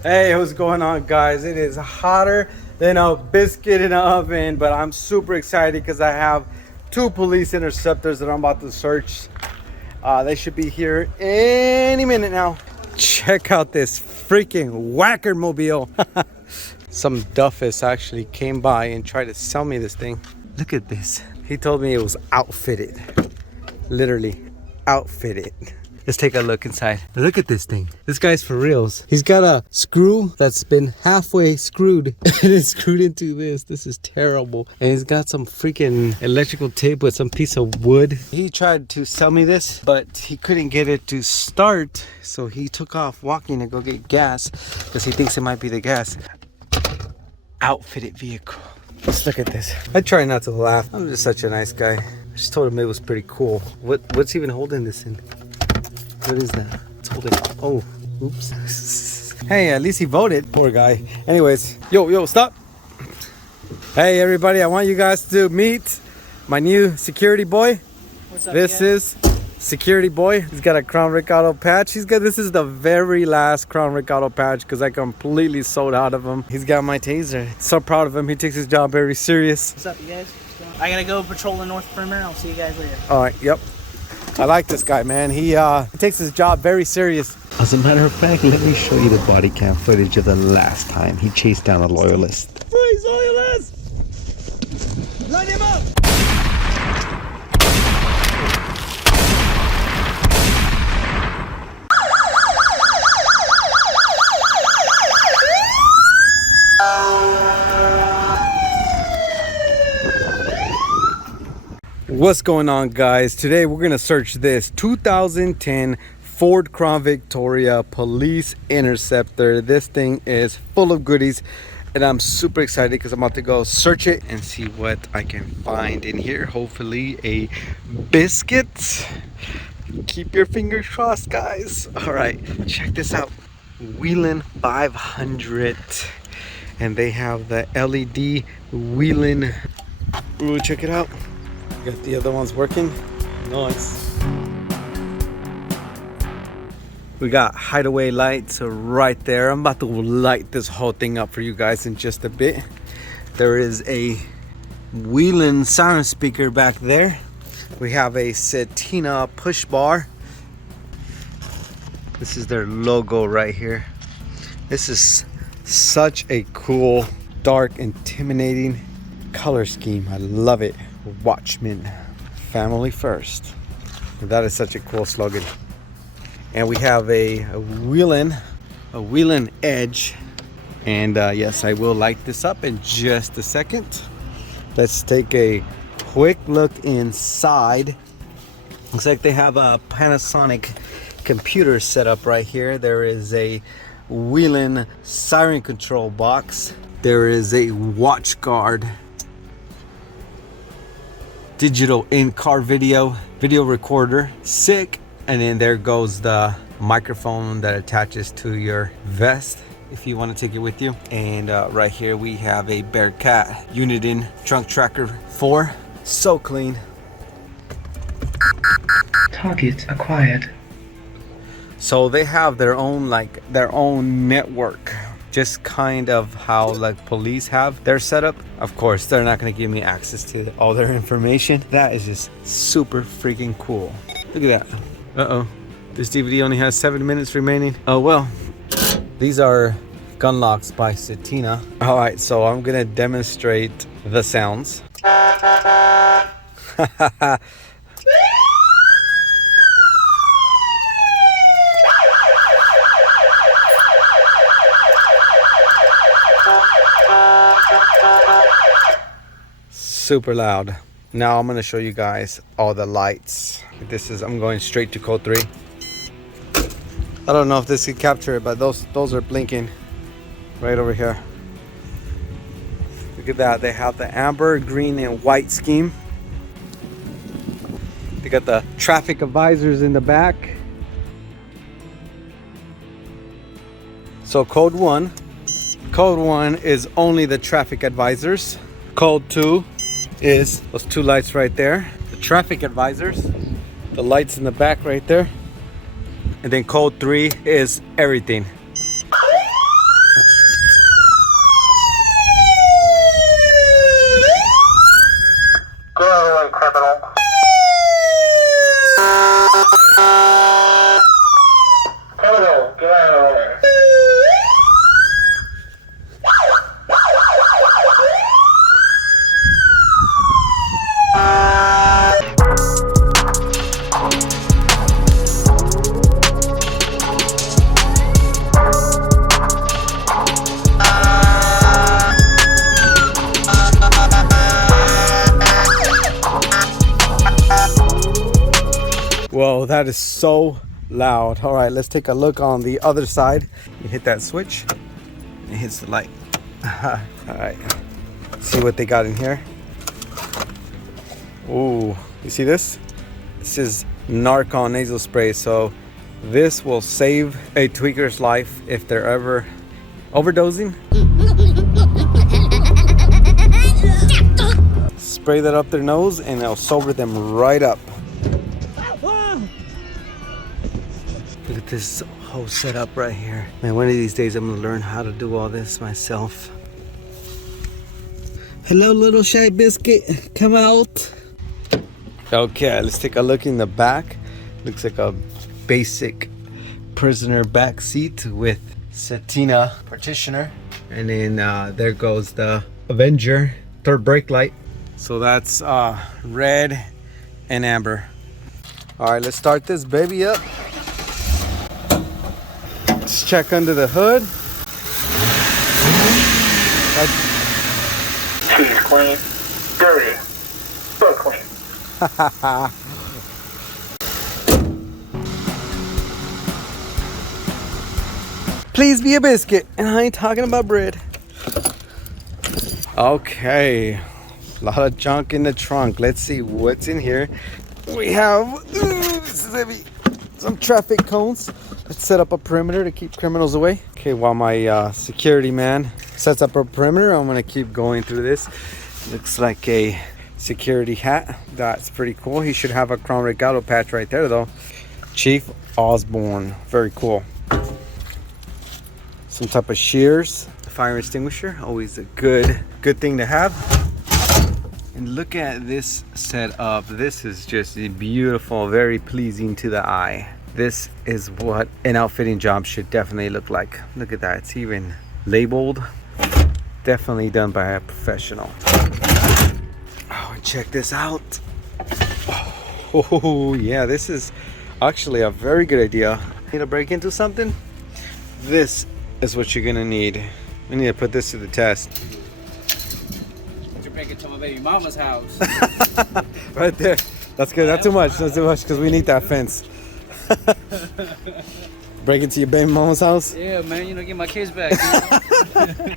Hey, what's going on, guys? It is hotter than a biscuit in an oven, but I'm super excited because I have two police interceptors that I'm about to search. They should be here any minute now. Check out this freaking whacker mobile. Some duffus actually came by and tried to sell me this thing. Look at this. He told me it was outfitted. Literally outfitted. Let's take a look inside. Look at this thing. This guy's for reals. He's got a screw that's been halfway screwed and it's screwed into this. This is terrible. And he's got some freaking electrical tape with some piece of wood. He tried to sell me this, but he couldn't get it to start. So he took off walking to go get gas because he thinks it might be the gas. Outfitted vehicle. Let's look at this. I try not to laugh. I'm just such a nice guy. I just told him it was pretty cool. What's even holding this in? What is that? It's holding. Oh, oops. Hey, at least he voted. Poor guy. Anyways, yo, stop. Hey, everybody, I want you guys to meet my new security boy. What's up, This is security boy. He's got a Crown Vic auto patch. This is the very last Crown Vic auto patch because I completely sold out of him. He's got my taser. So proud of him. He takes his job very serious. What's up, you guys? I gotta go patrol the north perimeter. I'll see you guys later. All right, yep. I like this guy, man. He takes his job very serious. As a matter of fact, let me show you the body cam footage of the last time he chased down a loyalist. Freeze, loyalist! Line him up! What's going on, guys? Today we're gonna search this 2010 Ford Crown Victoria Police Interceptor. This thing is full of goodies and I'm super excited because I'm about to go search it and see what I can find in here. Hopefully a biscuit. Keep your fingers crossed, guys. All right, check this out. Wheelin' 500 and they have the LED Wheelin'. Ooh, check it out. Got the other ones working. Nice. We got hideaway lights right there. I'm about to light this whole thing up for you guys in just a bit. There is a Wheelin' siren speaker back there. We have a Cetina push bar. This is their logo right here. This is such a cool, dark, intimidating color scheme. I love it. Watchmen, family first. That is such a cool slogan. And we have a Wheelin' Edge. And yes, I will light this up in just a second. Let's take a quick look inside. Looks like they have a Panasonic computer set up right here. There is a Wheelin' siren control box. There is a watch guard, digital in-car video recorder, sick. And then there goes the microphone that attaches to your vest if you want to take it with you. And right here we have a Bearcat Uniden trunk tracker 4. So clean. Target acquired. So they have their own network, just kind of how like police have their setup. Of course, they're not going to give me access to all their information. That is just super freaking cool. Look at that. Uh-oh. This DVD only has 7 minutes remaining. Oh, well. These are gun locks by Cetina. All right, so I'm going to demonstrate the sounds. Super loud. Now I'm going to show you guys all the lights. I'm going straight to code 3. I don't know if this can capture it, but those are blinking right over here. Look at that. They have the amber, green, and white scheme. They got the traffic advisors in the back. So code 1 is only the traffic advisors. Code 2 is those two lights right there, the traffic advisors, the lights in the back right there. And then code 3 is everything. that is so loud. All right, let's take a look on the other side. You hit that switch, it hits the light. All right, see what they got in here. Ooh, you see this? This is Narcon nasal spray, so this will save a tweaker's life if they're ever overdosing. Spray that up their nose and it'll sober them right up. Look at this whole setup right here. Man, one of these days I'm gonna learn how to do all this myself. Hello, little shy biscuit, come out. Okay, let's take a look in the back. Looks like a basic prisoner back seat with Satina partitioner. And then there goes the Avenger third brake light. So that's red and amber. All right, let's start this baby up. Let's check under the hood. She's clean, dirty, but clean. Please be a biscuit, and I ain't talking about bread. Okay, a lot of junk in the trunk. Let's see what's in here. We have this is heavy. Some traffic cones. Let's set up a perimeter to keep criminals away. Okay, while my security man sets up a perimeter, I'm gonna keep going through this. Looks like a security hat. That's pretty cool. He should have a Crown Regalo patch right there though. Chief Osborne, very cool. Some type of shears, fire extinguisher, always a good thing to have. And look at this setup. This is just beautiful, very pleasing to the eye. This is what an outfitting job should definitely look like. Look at that, it's even labeled. Definitely done by a professional. Oh, and check this out. Oh yeah, this is actually a very good idea. Need to break into something? This is what you're gonna need. We need to put this to the test. You're breaking to my baby mama's house. Right there. That's good. Not too much. Not too much because we need that fence. Break into your baby mama's house? Yeah, man, you know, get my kids back. And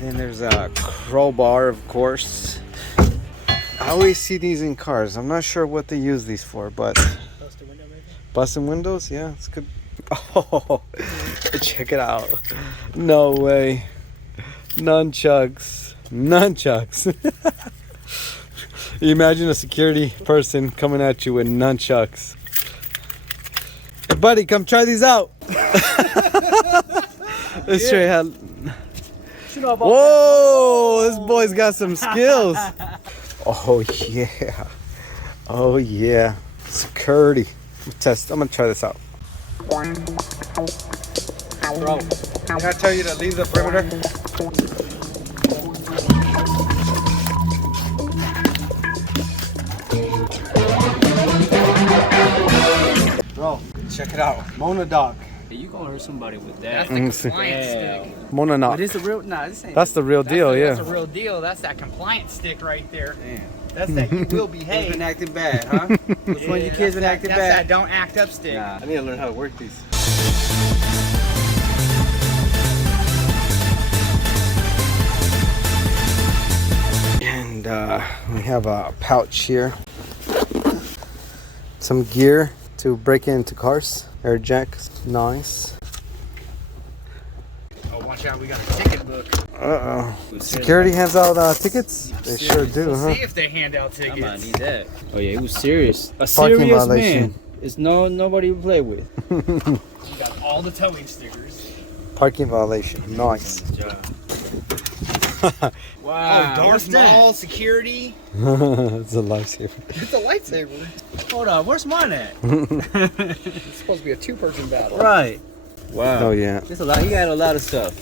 then there's a crowbar, of course. I always see these in cars. I'm not sure what they use these for, but Busting window, maybe? busting windows, yeah, it's good. Oh, check it out. No way. Nunchucks. Nunchucks. You imagine a security person coming at you with nunchucks. Hey, buddy, come try these out. Let's show you how. Whoa, this boy's got some skills. Oh yeah. Oh yeah. Security. I'm gonna try this out. Bro, can I tell you to leave the perimeter? Bro, check it out. Monadnock. Hey, you gonna hurt somebody with that. That's the compliance stick. Monadnock. But it's a real, nah, this ain't. That's the real deal, yeah. That's a real deal. That's that compliance stick right there. That's that you will behave. been acting bad, huh? Which one of your kids been acting That's bad? that don't act up stick. I need to learn how to work these. And we have a pouch here. Some gear to break into cars. Air jacks, nice. Oh, watch out, we got a ticket book. Uh-oh. Security hands out tickets? They sure do, huh? See if they hand out tickets. I might need that. Oh yeah, he was serious. A Parking serious violation. man. It's nobody to play with. You got all the towing stickers. Parking violation, nice. Wow. Oh, Darth Maul security. It's a lifesaver. It's a lightsaber. Hold on, where's mine at? It's supposed to be a two-person battle. Right. Wow. Oh yeah, There's a lot. He got a lot of stuff.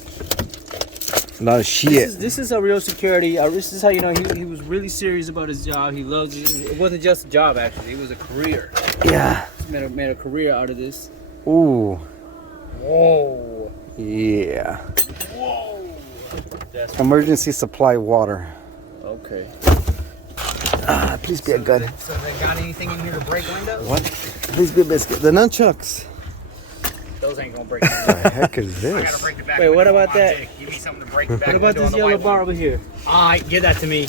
a lot of shit. This is a real security. This is how you know he was really serious about his job. He loves it. It wasn't just a job actually. It was a career. Yeah. He made a career out of this. Ooh. Whoa. Yeah. Whoa. That's Emergency supply water. okay. Please be a gun. So they got anything in here to break windows? What? Please be a biscuit. The nunchucks. Those ain't gonna break What windows. the heck is I gotta this? break the back Wait, what window about on my that? dick. Give me something to break the back What about window this on the yellow white bar one. over here? Alright, give that to me.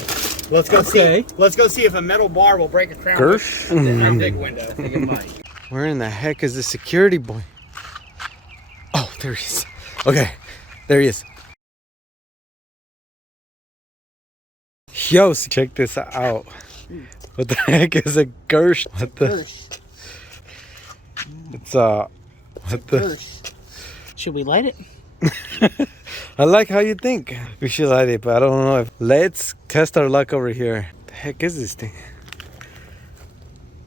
Let's go Okay. see. Let's go see if a metal bar will break a crown. GERSH? A big window. I think it might. Where in the heck is the security boy? Oh, there he is. Okay, there he is. Yo, check this out. What the heck is a GERSH? What the? It's what the? Should we light it? I like how you think. We should light it, but I don't know if. Let's test our luck over here. The heck is this thing?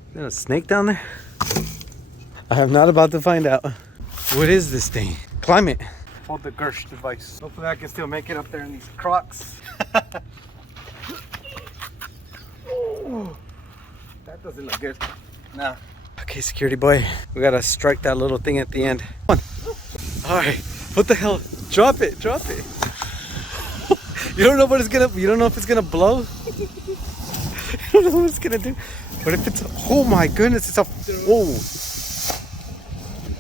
Is there a snake down there? I am not about to find out. What is this thing? Climb it. Hold the GERSH device. Hopefully I can still make it up there in these Crocs. Ooh, that doesn't look good. No. Okay, security boy. We gotta strike that little thing at the end. Come on. Alright. What the hell? Drop it. Drop it. You don't know what it's gonna. You don't know if it's gonna blow. You don't know what it's gonna do. But if it's. Oh my goodness! It's a. Whoa.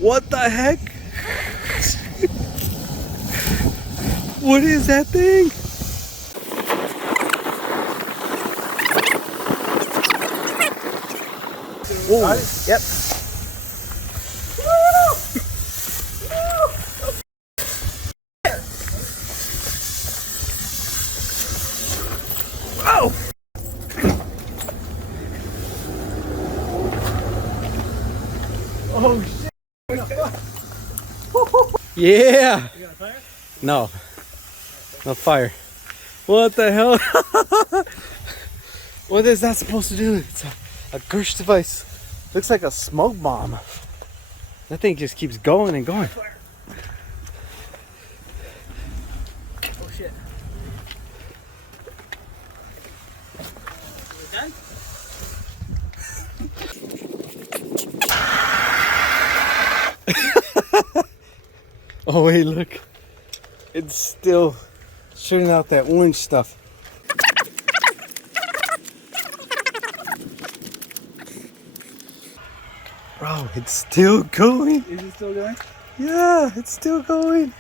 What the heck? What is that thing? Whoa. Yep. Oh. Oh shit. Yeah. You got a fire? No. No fire. What the hell? What is that supposed to do? It's a GERSH device. Looks like a smoke bomb. That thing just keeps going and going. Oh shit. We done? Oh wait, look. It's still shooting out that orange stuff. Bro, it's still going. Is it still going? Yeah, it's still going.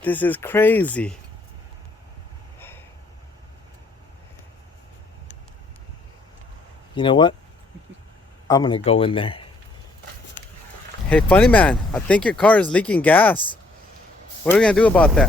This is crazy. You know what? I'm gonna go in there. Hey, funny man, I think your car is leaking gas. What are we gonna do about that?